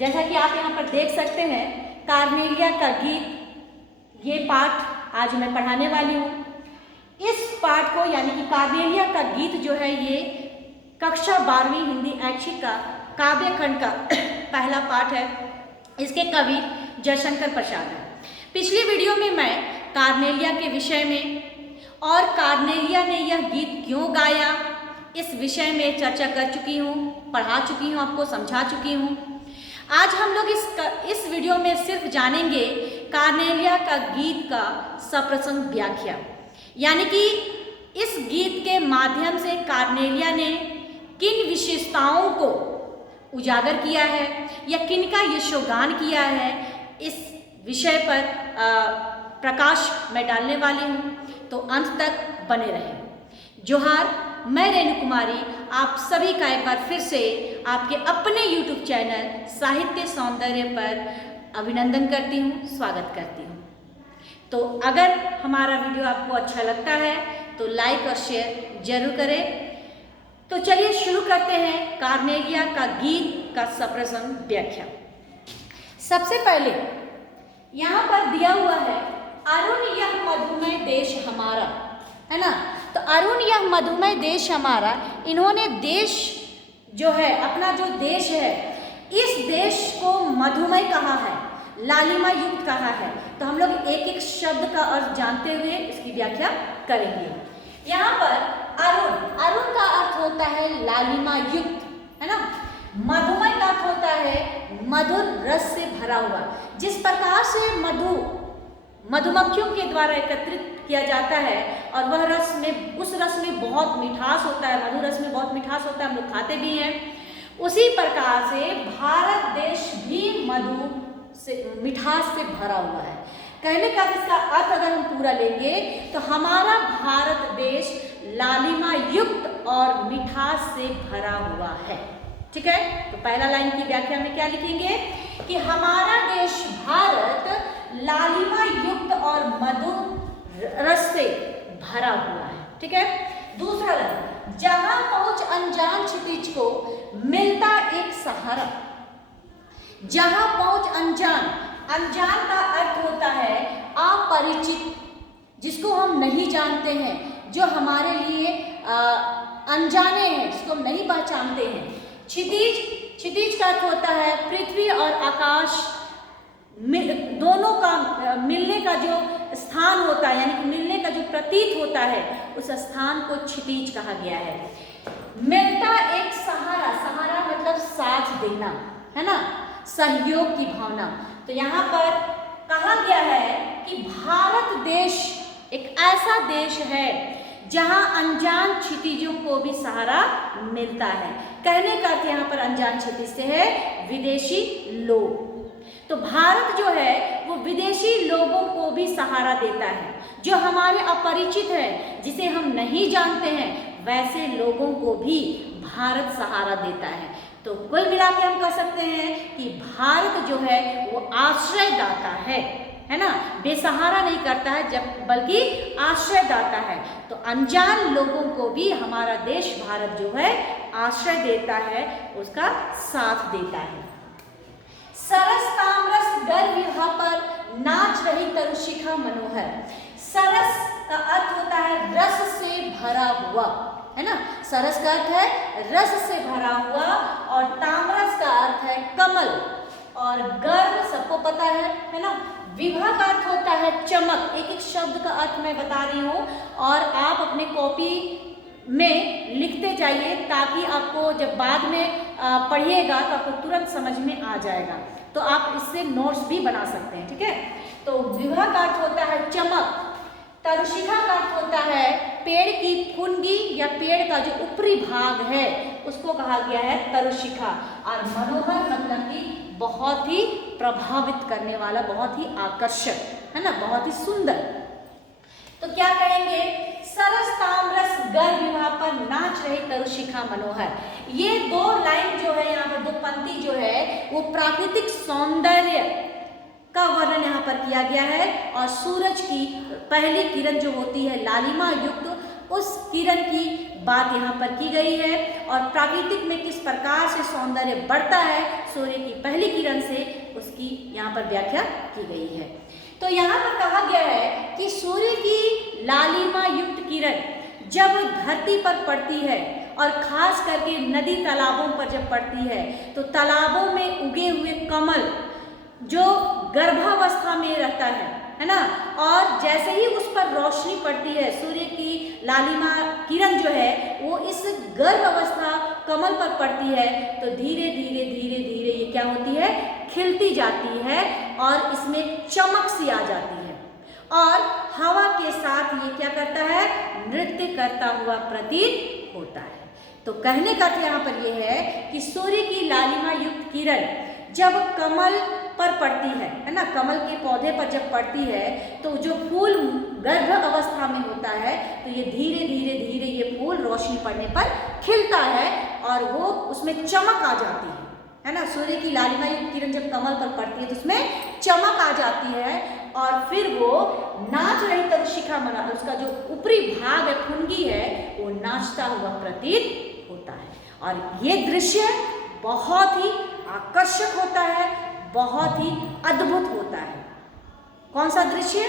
जैसा कि आप यहाँ पर देख सकते हैं, कार्नेलिया का गीत, ये पाठ आज मैं पढ़ाने वाली हूँ। इस पाठ को यानी कि कार्नेलिया का गीत जो है ये कक्षा 12वीं हिंदी ऐच्छिक का काव्य खंड का पहला पाठ है। इसके कवि जयशंकर प्रसाद है। पिछली वीडियो में मैं कार्नेलिया के विषय में और कार्नेलिया ने यह गीत क्यों गाया इस विषय में चर्चा कर चुकी हूँ, पढ़ा चुकी हूँ, आपको समझा चुकी हूँ। आज हम लोग इस वीडियो में सिर्फ जानेंगे कार्नेलिया का गीत का सप्रसंग व्याख्या, यानी कि इस गीत के माध्यम से कार्नेलिया ने किन विशेषताओं को उजागर किया है या किन का यशोगान किया है, इस विषय पर प्रकाश मैं डालने वाली हूँ, तो अंत तक बने रहें। जोहार, मैं रेणु कुमारी आप सभी का एक बार फिर से आपके अपने YouTube चैनल साहित्य सौंदर्य पर अभिनंदन करती हूँ, स्वागत करती हूँ। तो अगर हमारा वीडियो आपको अच्छा लगता है तो लाइक और शेयर जरूर करें। तो चलिए शुरू करते हैं कार्नेलिया का गीत का सप्रसंग व्याख्या। सबसे पहले यहाँ पर दिया हुआ है, अरुण यह मधुमय देश हमारा, है ना। तो अरुण यह मधुमय देश हमारा, इन्होंने देश जो है, अपना जो देश है, इस देश को मधुमय कहा है, लालिमा युक्त कहा है। तो हम लोग एक एक शब्द का अर्थ जानते हुए इसकी व्याख्या करेंगे। यहाँ पर अरुण का अर्थ होता है लालिमा युक्त, है ना। मधुमय का अर्थ होता है मधुर रस से भरा हुआ। जिस प्रकार से मधुमक्खियों के द्वारा एकत्रित किया जाता है और वह रस में, उस रस में बहुत मिठास होता है, मधुर रस में बहुत मिठास होता है, हम लोग खाते भी हैं। उसी प्रकार से भारत देश भी मधु से, मिठास से भरा हुआ है। कहने का इसका अर्थ अगर हम पूरा लेंगे तो हमारा भारत देश लालिमा युक्त और मिठास से भरा हुआ है। ठीक है, तो पहला लाइन की व्याख्या में क्या लिखेंगे कि हमारा देश भारत लालिमा युक्त और मधुर रस से भरा हुआ है। ठीक है, दूसरा लाइन, जहां पहुंच अनजान क्षितिज को मिलता एक सहारा। जहां पहुंच अनजान, अनजान का अर्थ होता है अपरिचित, जिसको हम नहीं जानते हैं, जो हमारे लिए अनजाने हैं, जिसको हम नहीं पहचानते हैं। क्षितिज का अर्थ होता है पृथ्वी और आकाश दोनों का मिलने का जो स्थान होता है, यानी कि मिलने का जो प्रतीत होता है, उस स्थान को क्षितिज कहा गया है। मिलता एक सहारा, सहारा मतलब साथ देना, है ना, सहयोग की भावना। तो यहाँ पर कहा गया है कि भारत देश एक ऐसा देश है जहाँ अनजान क्षितिजों को भी सहारा मिलता है। कहने का अर्थ यहाँ पर अनजान क्षितिज से है विदेशी लोग। तो भारत जो है वो विदेशी लोगों को भी सहारा देता है, जो हमारे अपरिचित है, जिसे हम नहीं जानते हैं, वैसे लोगों को भी भारत सहारा देता है। तो कुल मिला के हम कह सकते हैं कि भारत जो है वो आश्रयदाता है ना, बेसहारा नहीं करता है, जब बल्कि आश्रयदाता है। तो अनजान लोगों को भी हमारा देश भारत जो है आश्रय देता है, उसका साथ देता है। सरस ताम्रस गर विवाह पर नाच रही तरुशिखा मनोहर। सरस का अर्थ होता है रस से भरा हुआ, है ना। सरस का अर्थ है रस से भरा हुआ और ताम्रस का अर्थ है कमल और गर्व सबको पता है ना। विभा का अर्थ होता है चमक। एक एक शब्द का अर्थ मैं बता रही हूँ और आप अपने कॉपी में लिखते जाइए, ताकि आपको जब बाद में पढ़िएगा तो आपको तुरंत समझ में आ जाएगा। तो आप इससे नोट्स भी बना सकते हैं। ठीक है, तो विभा का अर्थ होता है चमक। तरुशिखा का अर्थ होता है पेड़ की फुनगी या पेड़ का जो ऊपरी भाग है, उसको कहा गया है तरुशिखा। और मनोहर मतलब कि बहुत ही प्रभावित करने वाला, बहुत ही आकर्षक, है ना, बहुत ही सुंदर। तो क्या कहेंगे, सरस ताम्रस गर विवाह पर नाच रहे तरुशिखा मनोहर। ये दो लाइन जो है, यहाँ पर दो पंक्ति जो है, वो प्राकृतिक सौंदर्य का वर्णन यहाँ पर किया गया है। और सूरज की पहली किरण जो होती है लालिमा युक्त उस किरण की बात यहाँ पर की गई है और प्राकृतिक में किस प्रकार से सौंदर्य बढ़ता है सूर्य की पहली किरण से, उसकी यहाँ पर व्याख्या की गई है। तो यहाँ पर कहा गया है कि सूर्य की लालिमा युक्त किरण जब धरती पर पड़ती है और खास करके नदी तालाबों पर जब पड़ती है तो तालाबों में उगे हुए कमल जो गर्भावस्था में रहता है ना, और जैसे ही उस पर रोशनी पड़ती है, सूर्य की लालिमा किरण जो है वो इस गर्भ अवस्था कमल पर पड़ती है तो धीरे धीरे धीरे धीरे ये क्या होती है, खिलती जाती है और इसमें चमक सी आ जाती है और हवा के साथ ये क्या करता है, नृत्य करता हुआ प्रतीत होता है। तो कहने का अर्थ यहाँ पर यह है कि सूर्य की लालिमा युक्त किरण जब कमल पर पड़ती है ना, कमल के पौधे पर जब पड़ती है तो जो फूल गर्भ अवस्था में होता है तो ये धीरे धीरे धीरे ये फूल रोशनी पड़ने पर खिलता है और वो उसमें चमक आ जाती है ना। सूर्य की लालिमा युक्त किरण जब कमल पर पड़ती है तो उसमें चमक आ जाती है और फिर वो नाच रही तरुशिखा मना, उसका जो ऊपरी भाग है, फुनगी है, वो नाचता हुआ प्रतीत होता है और ये दृश्य बहुत ही आकर्षक होता है, बहुत ही अद्भुत होता है। कौन सा दृश्य?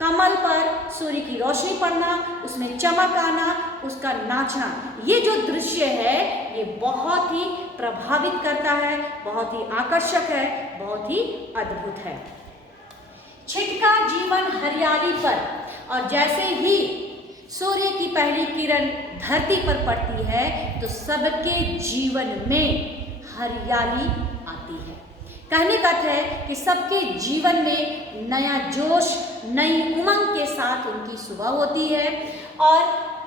कमल पर सूर्य की रोशनी पड़ना, उसमें चमक आना, उसका नाचना, ये जो दृश्य है ये बहुत ही प्रभावित करता है, बहुत ही आकर्षक है, बहुत ही अद्भुत है। छिटका जीवन हरियाली पर, और जैसे ही सूर्य की पहली किरण धरती पर पड़ती है तो सबके जीवन में हरियाली आती है। कहने का अर्थ है कि सबके जीवन में नया जोश, नई उमंग के साथ उनकी सुबह होती है और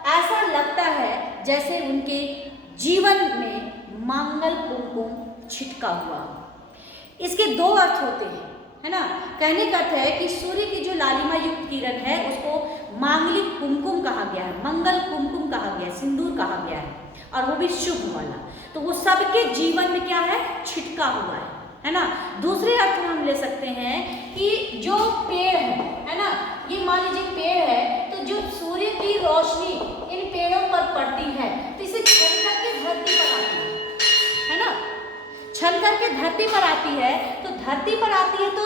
ऐसा लगता है जैसे उनके जीवन में मंगल कुमकुम छिटका हुआ हो। इसके दो अर्थ होते हैं, है ना। कहने का अर्थ है कि सूर्य की जो लालिमा युक्त किरण है उसको मांगलिक कुमकुम कहा गया है, मंगल कुमकुम कहा गया है, सिंदूर कहा गया है और वो भी शुभ वाला। तो वो सबके जीवन में क्या है, छिटका हुआ है ना। दूसरे अर्थ में हम ले सकते हैं कि जो पेड़ है ना, ये मान लीजिए पेड़ है तो जो सूर्य की रोशनी इन पेड़ों पर पड़ती है तो इसे छन करके धरती पर आती है ना, छन करके धरती पर आती है। तो धरती पर आती है तो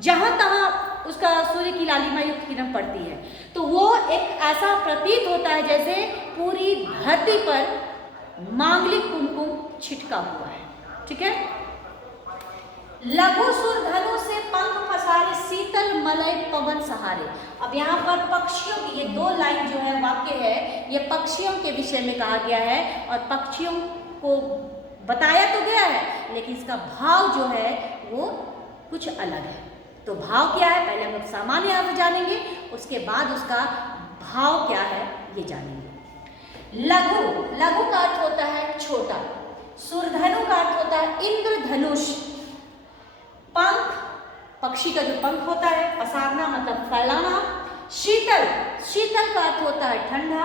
जहाँ तहाँ उसका सूर्य की लालिमा युक्त किरण पड़ती है तो वो एक ऐसा प्रतीत होता है जैसे पूरी धरती पर मांगलिक कुमकुम छिटका हुआ है। ठीक है। लघु सुर धनु से पंख पसारे शीतल मलय पवन सहारे। अब यहाँ पर पक्षियों की ये दो लाइन जो है वाक्य है ये पक्षियों के विषय में कहा गया है और पक्षियों को बताया तो गया है लेकिन इसका भाव जो है वो कुछ अलग है। तो भाव क्या है पहले हम लोग सामान्य अर्थ जानेंगे, उसके बाद उसका भाव क्या है ये जानेंगे। लघु, लघु का अर्थ होता है छोटा, सुरधनु का अर्थ होता है इंद्रधनुष, पंख पक्षी का जो पंख होता है, पसारना मतलब फैलाना, शीतल, शीतल का अर्थ होता है ठंडा,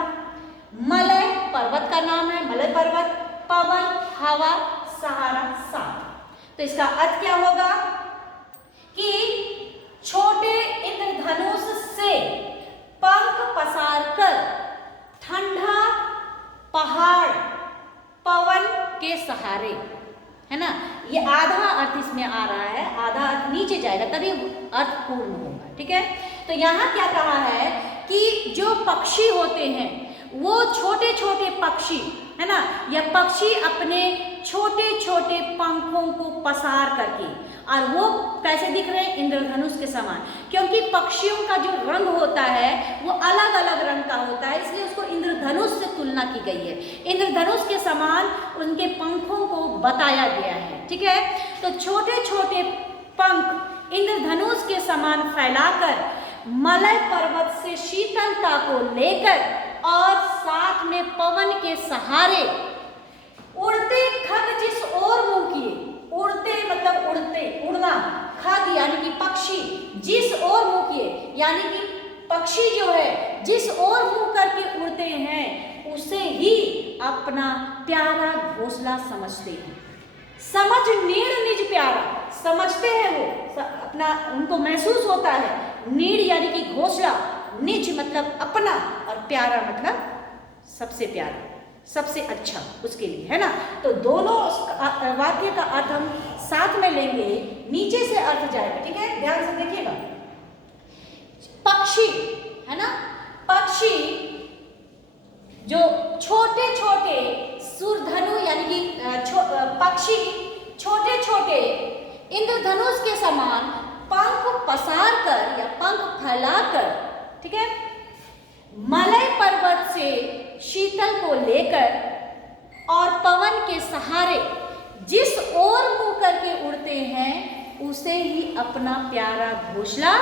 मलय पर्वत का नाम है, मलय पर्वत, पवन हवा, सहारा साथ। तो इसका अर्थ क्या होगा कि छोटे इंद्रधनुष से पंख पसारकर ठंडा पहाड़ पवन के सहारे, है ना। ये आधा अर्थ इसमें आ रहा है, आधा अर्थ नीचे जाएगा तभी अर्थ पूर्ण होगा। ठीक है। तो यहाँ क्या कहा है कि जो पक्षी होते हैं वो छोटे छोटे पक्षी, है ना, यह पक्षी अपने छोटे छोटे पंखों को पसार करके, और वो कैसे दिख रहे हैं, इंद्रधनुष के समान, क्योंकि पक्षियों का जो रंग होता है वो अलग अलग रंग का होता है इसलिए उसको इंद्रधनुष से तुलना की गई है। इंद्रधनुष के समान उनके पंखों को बताया गया है। ठीक है। तो छोटे छोटे पंख इंद्रधनुष के समान फैलाकर मलय पर्वत से शीतलता को लेकर और साथ में पवन के सहारे उड़ते खग जिस ओर मुंह किए, उड़ते मतलब उड़ते, उड़ना, खग यानी कि पक्षी, जिस ओर मुंह किए यानी कि पक्षी जो है जिस ओर मुंह करके उड़ते हैं उसे ही अपना प्यारा घोंसला समझते हैं। समझ नीड़ निज प्यारा, समझते हैं वो अपना, उनको महसूस होता है, नीड़ यानी कि घोंसला, निज मतलब अपना, और प्यारा मतलब सबसे प्यारा, सबसे अच्छा उसके लिए, है ना। तो दोनों वाक्य का अर्थ हम साथ में लेंगे, नीचे से अर्थ जाएगा, ठीक है, ध्यान से देखिएगा। पक्षी, है ना, पक्षी जो छोटे छोटे सूरधनु यानी कि पक्षी छोटे छोटे इंद्रधनुष के समान पंख पसार कर या पंख फैलाकर, ठीक है, मलय पर्वत से शीतल को लेकर और पवन के सहारे जिस ओर मुंह करके उड़ते हैं उसे ही अपना प्यारा घोंसला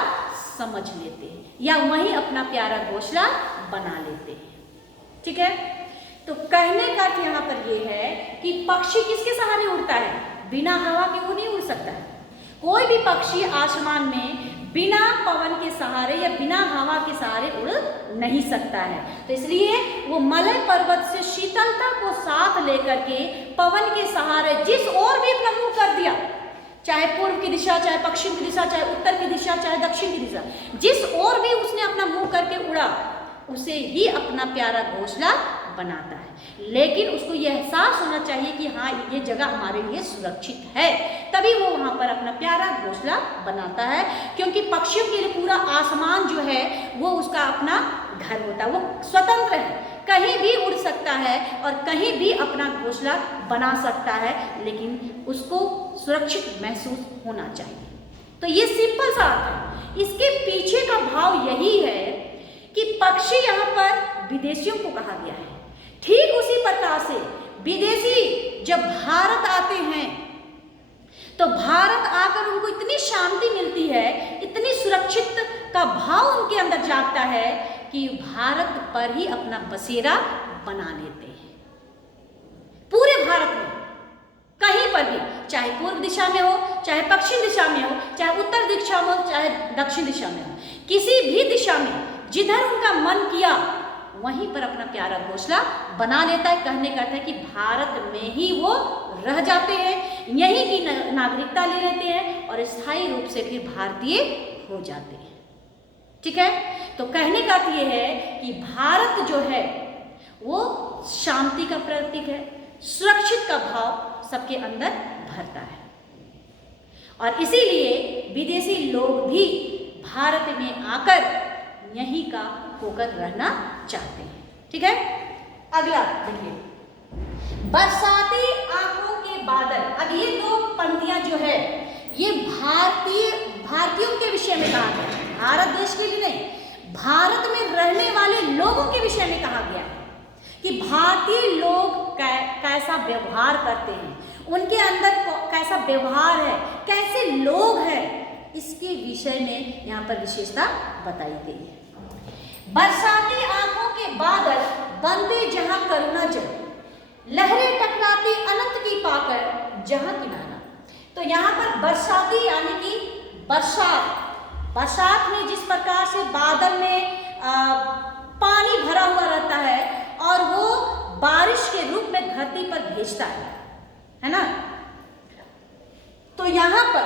समझ लेते हैं, या वही अपना प्यारा घोंसला बना लेते हैं, ठीक है। तो कहने का अर्थ यहाँ पर यह है कि पक्षी किसके सहारे उड़ता है? बिना हवा के वो नहीं उड़ सकता है। कोई भी पक्षी आसमान में बिना पवन के सहारे या बिना हवा के सहारे उड़ नहीं सकता है। तो इसलिए वो मलय पर्वत से शीतलता को साथ लेकर के पवन के सहारे जिस ओर भी अपना मुंह कर दिया, चाहे पूर्व की दिशा, चाहे पश्चिम की दिशा, चाहे उत्तर की दिशा, चाहे दक्षिण की दिशा, जिस ओर भी उसने अपना मुंह करके उड़ा उसे ही अपना प्यारा घोंसला बनाता है। लेकिन उसको यह एहसास होना चाहिए कि हाँ ये जगह हमारे लिए सुरक्षित है, तभी वो वहाँ पर अपना प्यारा घोंसला बनाता है। क्योंकि पक्षियों के लिए पूरा आसमान जो है वो उसका अपना घर होता है, वो स्वतंत्र है, कहीं भी उड़ सकता है और कहीं भी अपना घोंसला बना सकता है, लेकिन उसको सुरक्षित महसूस होना चाहिए। तो ये सिंपल सा अर्थ है। इसके पीछे का भाव यही है कि पक्षी यहाँ पर विदेशियों को कहा गया है। ठीक उसी प्रकार से विदेशी जब भारत आते हैं तो भारत आकर उनको इतनी शांति मिलती है, इतनी सुरक्षित का भाव उनके अंदर जागता है कि भारत पर ही अपना बसेरा बना लेते हैं। पूरे भारत में कहीं पर भी, चाहे पूर्व दिशा में हो, चाहे पश्चिम दिशा में हो, चाहे उत्तर दिशा में हो, चाहे दक्षिण दिशा में हो, किसी भी दिशा में जिधर उनका मन किया वहीं पर अपना प्यारा घोंसला बना लेता है। कहने का अर्थ है कि भारत में ही वो रह जाते हैं, यहीं की नागरिकता ले लेते हैं और स्थायी रूप से फिर भारतीय हो जाते हैं, ठीक है। तो कहने का अर्थ ये है कि भारत जो है वो शांति का प्रतीक है, सुरक्षित का भाव सबके अंदर भरता है, और इसीलिए विदेशी लोग भी भारत में आकर यहीं का होकर रहना चाहते हैं, ठीक है। अगला देखिए, बरसाती आंखों के बादल। अब ये दो पंक्तियां जो है ये भारतीयों के विषय में कहा गया है, भारत देश के लिए नहीं, भारत में रहने वाले लोगों के विषय में कहा गया है कि भारतीय लोग कैसा व्यवहार करते हैं, उनके अंदर कैसा व्यवहार है, कैसे लोग हैं, इसके विषय में यहाँ पर विशेषता बताई गई है। बरसाती आंखों के बादल बंदे जहां करुणा जल, लहरें टकराती अनंत की पाकर जहां किनारा। तो यहाँ पर बरसाती यानी कि बरसात में जिस प्रकार से बादल में पानी भरा हुआ रहता है और वो बारिश के रूप में धरती पर भेजता है ना। तो यहाँ पर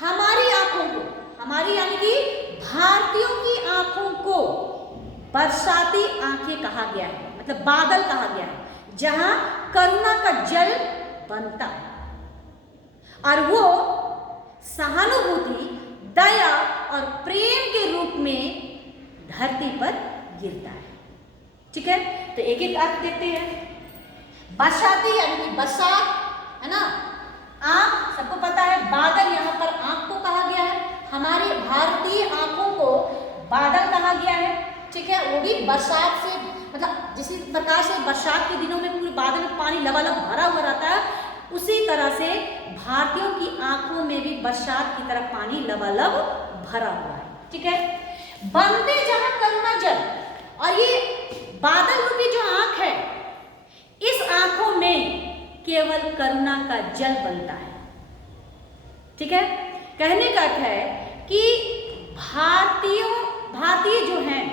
हमारी आंखों को, हमारी यानी कि भारतीयों की आंखों को बरसाती आंखें कहा गया है, मतलब बादल कहा गया है, जहां करुणा का जल बनता है और वो सहानुभूति, दया और प्रेम के रूप में धरती पर गिरता है, ठीक है। तो एक एक अर्थ देखते हैं। बरसाती यानी कि बरसात, है ना, आंख सबको पता है, बादल यहाँ पर आंख को कहा गया है, हमारी भारतीय आंखों को बादल कहा गया है, ठीक है। वो भी बरसात से, मतलब जिस प्रकार से बरसात के दिनों में पूरे बादल में पानी लबालब भरा हुआ रहता है, उसी तरह से भारतीयों की आंखों में भी बरसात की तरह पानी लबालब भरा हुआ है, ठीक है। बनते जहां करुणा जल, और ये बादल रूपी जो आंख है, इस आंखों में केवल करुणा का जल बनता है, ठीक है। कहने का अर्थ है कि भारतीय जो हैं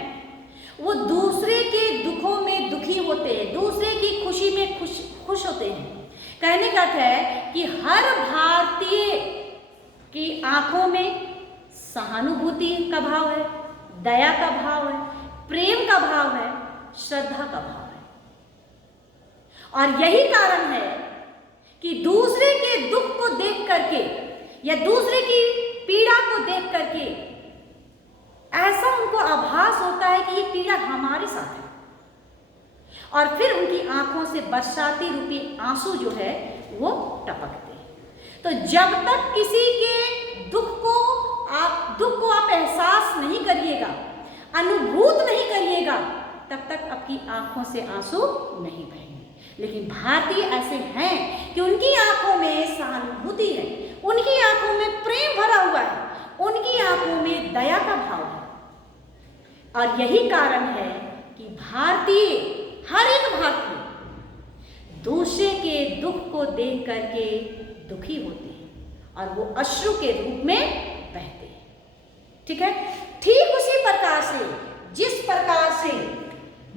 वो दूसरे के दुखों में दुखी होते हैं, दूसरे की खुशी में खुश होते हैं। कहने का अर्थ है कि हर भारतीय की आंखों में सहानुभूति का भाव है, दया का भाव है, प्रेम का भाव है, श्रद्धा का भाव है। और यही कारण है कि दूसरे के दुख को देख करके या दूसरे की पीड़ा को देख करके ऐसा उनको आभास होता है कि ये पीड़ा हमारे साथ है, और फिर उनकी आंखों से बरसाती रूपी आंसू जो है वो टपकते हैं। तो जब तक किसी के दुख को आप एहसास नहीं करिएगा, अनुभूत नहीं करिएगा, तब तक आपकी आंखों से आंसू नहीं बहेंगे। लेकिन भारतीय ऐसे हैं कि उनकी आंखों में सहानुभूति है, उनकी आंखों में प्रेम भरा हुआ है, उनकी आंखों में दया का भाव है। और यही कारण है कि भारतीय, हर एक भारतीय दूसरे के दुख को देख करके दुखी होते हैं और वो अश्रु के रूप में बहते हैं। ठीक है, ठीक उसी प्रकार से जिस प्रकार से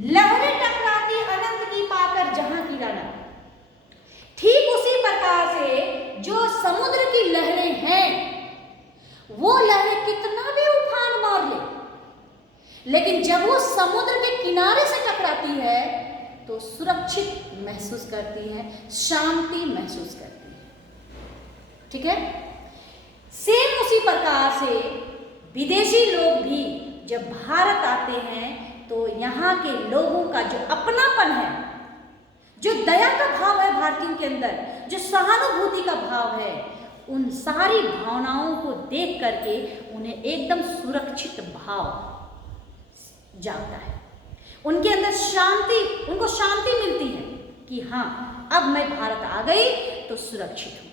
लहरें टकराती अनंत की पाकर जहां की राना, ठीक उसी प्रकार से जो समुद्र की लहरें हैं, वो लहरें कितना भी उफान मार ले, लेकिन जब वो समुद्र के किनारे से टकराती है तो सुरक्षित महसूस करती है, शांति महसूस करती है। ठीक है, सेम उसी प्रकार से विदेशी लोग भी जब भारत आते हैं तो यहाँ के लोगों का जो अपनापन है, जो दया का भाव है भारतीयों के अंदर, जो सहानुभूति का भाव है, उन सारी भावनाओं को देख करके उन्हें एकदम सुरक्षित भाव जागता है। उनके अंदर शांति, उनको शांति मिलती है कि हाँ, अब मैं भारत आ गई तो सुरक्षित हूँ।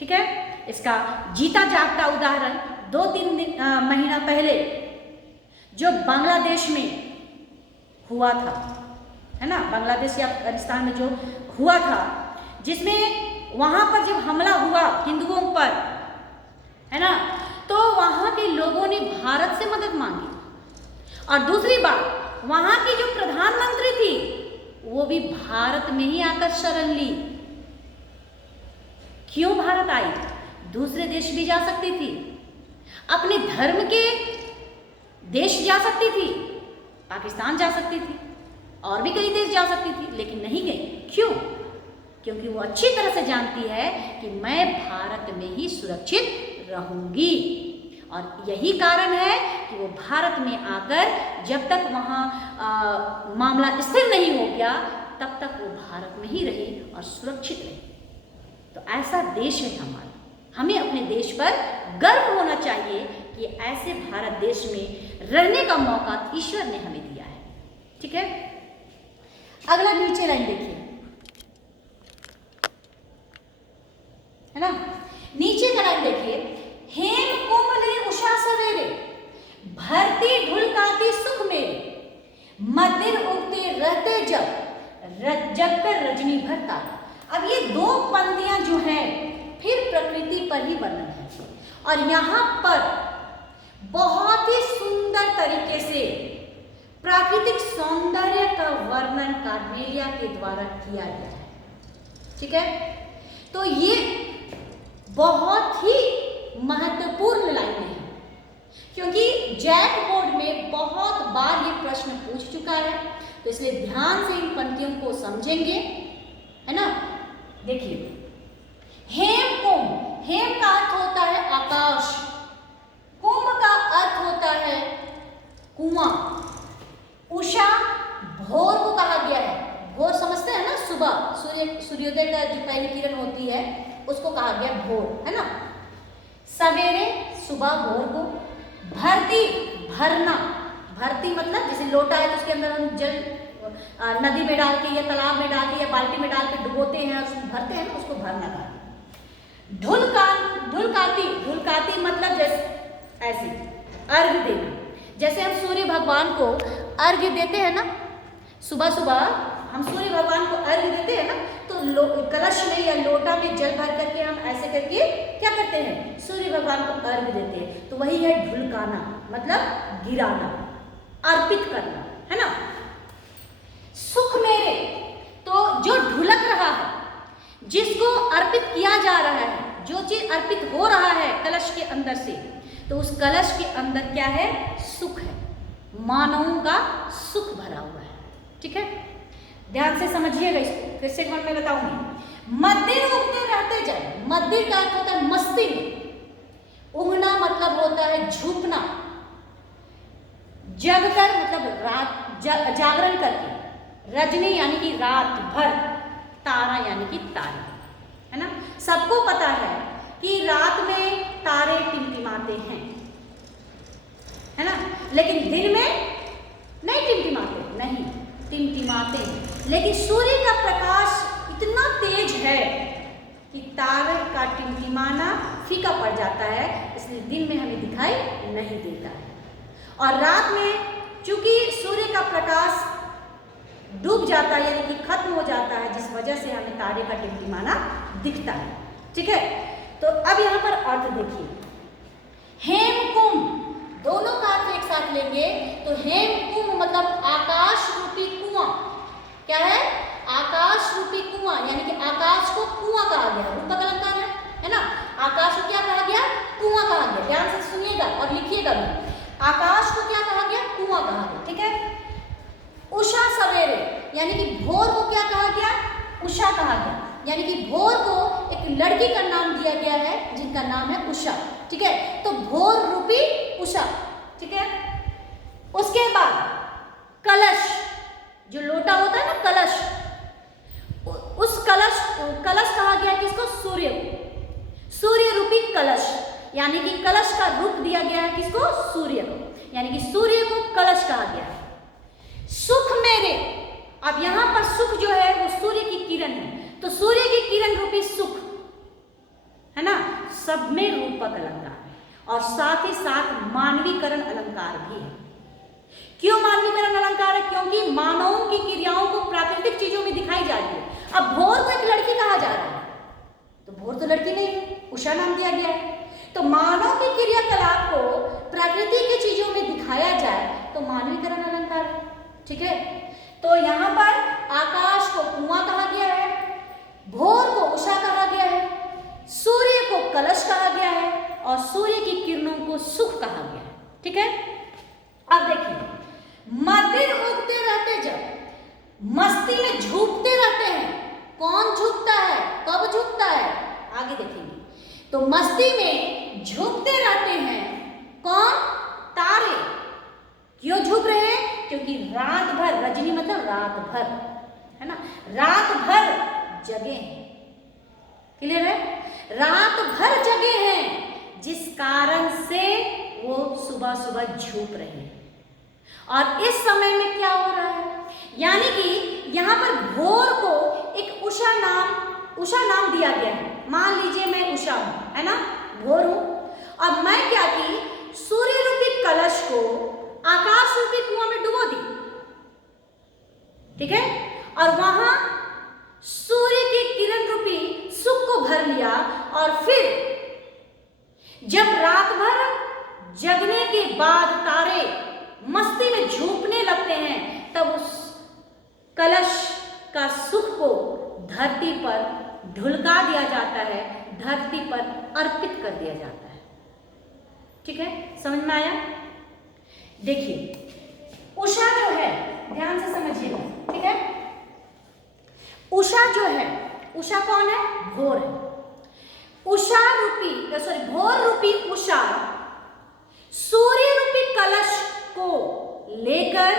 ठीक है, इसका जीता जागता उदाहरण 2-3 महीना पहले जो बांग्लादेश में हुआ था, है ना, बांग्लादेश या अफगानिस्तान में जो हुआ था, जिसमें वहाँ पर जब हमला हुआ हिंदुओं पर, है ना, तो वहाँ के लोगों ने भारत से मदद मांगी। और दूसरी बात, वहाँ की जो प्रधानमंत्री थी वो भी भारत में ही आकर शरण ली। क्यों भारत आई? दूसरे देश भी जा सकती थी, अपने धर्म के देश जा सकती थी, पाकिस्तान जा सकती थी, और भी कई देश जा सकती थी, लेकिन नहीं गई। क्यों? क्योंकि वो अच्छी तरह से जानती है कि मैं भारत में ही सुरक्षित रहूंगी। और यही कारण है कि वो भारत में आकर जब तक वहाँ मामला स्थिर नहीं हो गया, तब तक वो भारत में ही रही और सुरक्षित रही। तो ऐसा देश है हमारा, हमें अपने देश पर गर्व होना चाहिए कि ऐसे भारत देश में रहने का मौका ईश्वर ने हमें दिया है। ठीक है, अगला नीचे लाइन देखिए, है ना, नीचे का लाइन देखिए, हेम कोमले उषा सवेरे, भरती ढुलकाती सुख मेरे, मदिर उगते रहते जग कर रजनी भरता। अब ये 2 पंक्तियां जो हैं फिर प्रकृति पर ही वर्णन है, और यहाँ पर बहुत ही सुंदर तरीके से प्राकृतिक सौंदर्य का वर्णन कार्मेलिया के द्वारा किया गया है। ठीक है, तो ये बहुत ही महत्वपूर्ण लाइन है, क्योंकि जैक बोर्ड में बहुत बार ये प्रश्न पूछ चुका है, तो इसलिए ध्यान से इन पंक्तियों को समझेंगे, है ना। देखिए, हेम कुंभ, हेम का अर्थ होता है आकाश, कुंभ का अर्थ होता है कुआं, उषा भोर को कहा गया है। भोर समझते हैं ना, सुबह सूर्योदय का जो पहली किरण होती है उसको कहा गया भोर, है ना। सवेरे सुबह भोर को, भरती भरना, भरती मतलब जैसे लोटा है तो उसके अंदर हम जल नदी में डाल के या तालाब में डाल के या बाल्टी में डाल के डुबोते हैं और भरते हैं ना, उसको भरना कहते हैं। ढुलकाती मतलब जैसे ऐसे अर्घ्य देना, जैसे हम सूर्य भगवान को अर्घ्य देते हैं ना, सुबह सुबह हम सूर्य भगवान को अर्घ्य देते हैं ना, तो कलश में या लोटा में जल भर करके हम ऐसे करके क्या करते हैं, सूर्य भगवान को अर्घ्य देते हैं। तो वही है ढुलकाना, मतलब गिराना, अर्पित करना, है ना। सुख मेरे, तो जो ढुलक रहा है, जिसको अर्पित किया जा रहा है, जो चीज अर्पित हो रहा है कलश के अंदर से, तो उस कलश के अंदर क्या है? सुख है, मानवों का सुख भरा हुआ है। ठीक है, ध्यान से समझिएगा इसको, फिर से एक बार मैं बताऊंगी। मंदिर उगते रहते जाए, मंदिर का अर्थ होता है मस्ती में, उगना मतलब होता है झुकना, जगकर मतलब रात जागरण करके, रजनी यानी कि रात भर, तारा यानी कि तारे, है ना। सबको पता है कि रात में तारे टिमटिमाते हैं, है ना, लेकिन दिन में नहीं टिमटिमाते, नहीं टिमटिमाते हैं, लेकिन सूर्य का प्रकाश इतना तेज है कि तारे का टिमटिमाना फीका पड़ जाता है, इसलिए दिन में हमें दिखाई नहीं देता है। और रात में चूंकि सूर्य का प्रकाश डूब जाता है यानी कि खत्म हो जाता है, जिस वजह से हमें तारे का टिमटिमाना दिखता है। ठीक है, तो अब यहाँ पर अर्थ देखिए, हेमकुंभ, दोनों का अर्थ एक साथ लेंगे तो हेमकुंभ मतलब आकाश रूपी कुआं। क्या है? आकाश रूपी कुआं, यानी कि आकाश को कुआं कहा गया, रूपक अलंकार है ना। आकाश को क्या कहा गया? कुआं कहा गया। ध्यान से सुनिएगा और लिखिएगा भी, आकाश को क्या कहा गया? कुआं कहा गया। ठीक है, उषा सवेरे यानी कि भोर को क्या कहा गया? उषा कहा गया, यानी कि भोर को एक लड़की का नाम दिया गया है जिनका नाम है उषा। ठीक है, तो भोर रूपी उषा। ठीक है, उसके बाद कलश, जो लोटा होता है ना कलश, उस कलश कहा गया किसको? सूर्य को, सूर्य रूपी कलश, यानी कि कलश का रूप दिया गया है किसको? सूर्य को, यानी कि सूर्य को कलश कहा गया है। सुख मेरे, अब यहां पर सुख जो है वो सूर्य की किरण है, तो सूर्य की किरण रूपी सुख, है ना, सब में रूपक अलंकार है और साथ ही साथ मानवीकरण अलंकार भी है। क्यों मानवीकरण अलंकार है? क्योंकि मानवों की क्रियाओं को प्राकृतिक चीजों में दिखाई जा रही है। अब भोर को एक लड़की कहा जा रहा है, तो भोर तो लड़की नहीं है, उषा नाम दिया गया है, तो मानव के क्रियाकलाप को प्रकृति की चीजों में दिखाया जाए तो मानवीकरण अलंकार है। ठीक है, तो यहाँ पर आकाश को कुआं कहा गया है, भोर को उषा कहा गया है, सूर्य को कलश कहा गया है और सूर्य की किरणों को सुख कहा गया है। ठीक है, अब देखिए, मंदिर उगते रहते जब मस्ती में झूमते रहते हैं, कौन झूमता है? कब झूमता है? आगे देखेंगे, तो मस्ती में झूमते रहते हैं कौन? तारे। क्यों झूम रहे हैं? क्योंकि रात भर, रजनी मतलब रात भर, है ना, रात भर जगे हैं। क्लियर है? रात भर जगे हैं, जिस कारण से वो सुबह सुबह झूम रहे हैं। और इस समय में क्या हो रहा है? यानी कि यहाँ पर भोर को एक उषा नाम दिया गया है। मान लीजिए मैं उषा हूं, है ना, भोर हूं, और मैं क्या की, सूर्य रूपी कलश को आकाश रूपी कुआं में डुबो दी। ठीक है, और वहां सूर्य की किरण रूपी सुख को भर लिया, और फिर जब रात भर जगने के बाद तारे मस्ती में झूमने लगते हैं, तब उस कलश का सुख को धरती पर ढुलका दिया जाता है, धरती पर अर्पित कर दिया जाता है। ठीक है, समझ में आया? देखिए, उषा जो है, ध्यान से समझिएगा। ठीक है, उषा जो है, उषा कौन है? भोर है। उषा रूपी भोर रूपी उषा सूर्य रूपी कलश को लेकर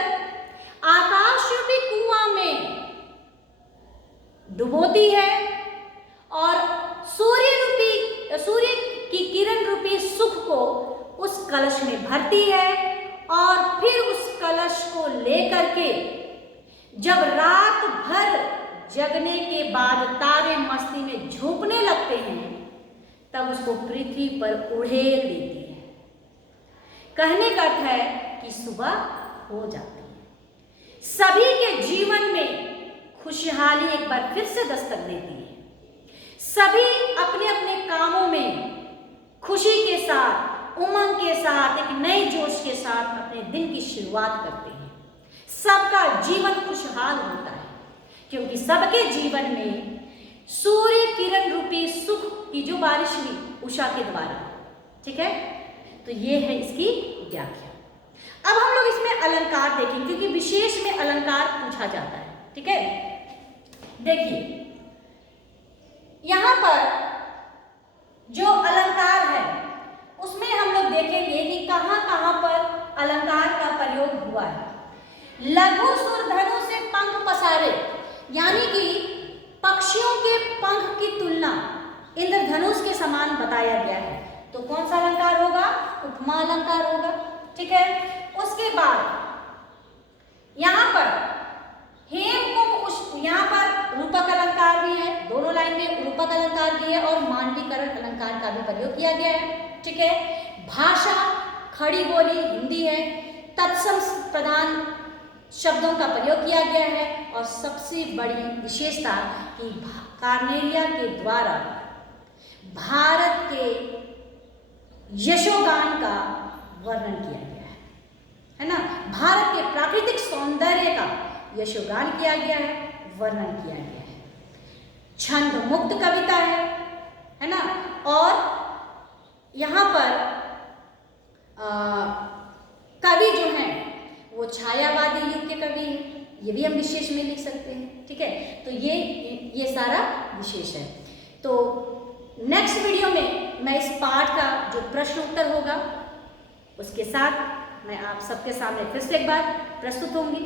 आकाश रूपी कुआं में डुबोती है और सूर्य की किरण रूपी सुख को उस कलश में भरती है, और फिर उस कलश को लेकर के जब रात भर जगने के बाद तारे मस्ती में झूमने लगते हैं, तब उसको पृथ्वी पर उड़ेल देती है। कहने का अर्थ है कि सुबह हो जाती है, सभी के जीवन में खुशहाली एक बार फिर से दस्तक देती है। सभी अपने अपने कामों में खुशी के साथ, उमंग के साथ, एक नए जोश के साथ अपने दिन की शुरुआत करते हैं। सबका जीवन खुशहाल होता है, क्योंकि सबके जीवन में सूर्य किरण रूपी सुख की जो बारिश हुई उषा के द्वारा, ठीक है, तो ये है इसकी व्याख्या। अब हम लोग इसमें अलंकार देखेंगे, क्योंकि विशेष में अलंकार पूछा जाता है। ठीक है, देखिए यहां पर जो अलंकार है उसमें हम लोग देखेंगे कि कहां कहां पर अलंकार का प्रयोग हुआ है। लघु सुर धनु से पंख पसारे, यानी कि पक्षियों के पंख की तुलना इंद्रधनुष के समान बताया गया है, तो कौन सा अलंकार होगा? उपमा अलंकार होगा। ठीक है, उसके बाद यहां पर हेम को यहां पर रूपक अलंकार भी है, दोनों लाइन में रूपक अलंकार भी है और मांडलीकरण अलंकार का भी प्रयोग किया गया है। ठीक है, भाषा खड़ी बोली हिंदी है, तत्सम प्रधान शब्दों का प्रयोग किया गया है, और सबसे बड़ी विशेषता कि कार्नेलिया के द्वारा भारत के यशोगान का वर्णन किया गया है ना, भारत के प्राकृतिक सौंदर्य का यशोगान किया गया है, वर्णन किया गया है। छंद मुक्त कविता है ना, और यहाँ पर कवि जो हैं वो छायावादी युग के कवि हैं, ये भी हम विशेष में लिख सकते हैं। ठीक है, तो ये सारा विशेष है। तो नेक्स्ट वीडियो में मैं इस पाठ का जो प्रश्न उत्तर होगा उसके साथ मैं आप सबके सामने फिर से एक बार प्रस्तुत होंगी।